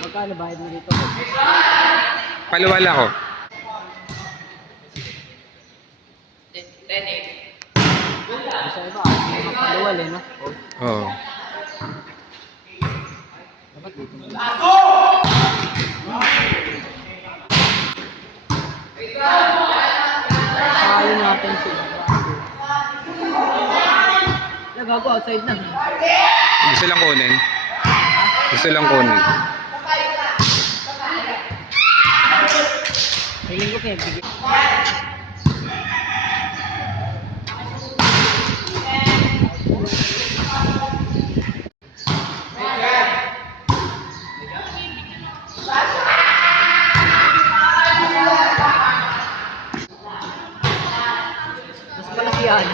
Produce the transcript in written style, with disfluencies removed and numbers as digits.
Magkano bayad mo dito? Paluwal ako. Sa iba, mga paluwal eh, no? Oo. Dapat dito mo. Kaya natin sila. Nagago outside na. Gusto lang kunin. Gusto lang kunin. Feeling ko pinabigyan. Mas malaki yan.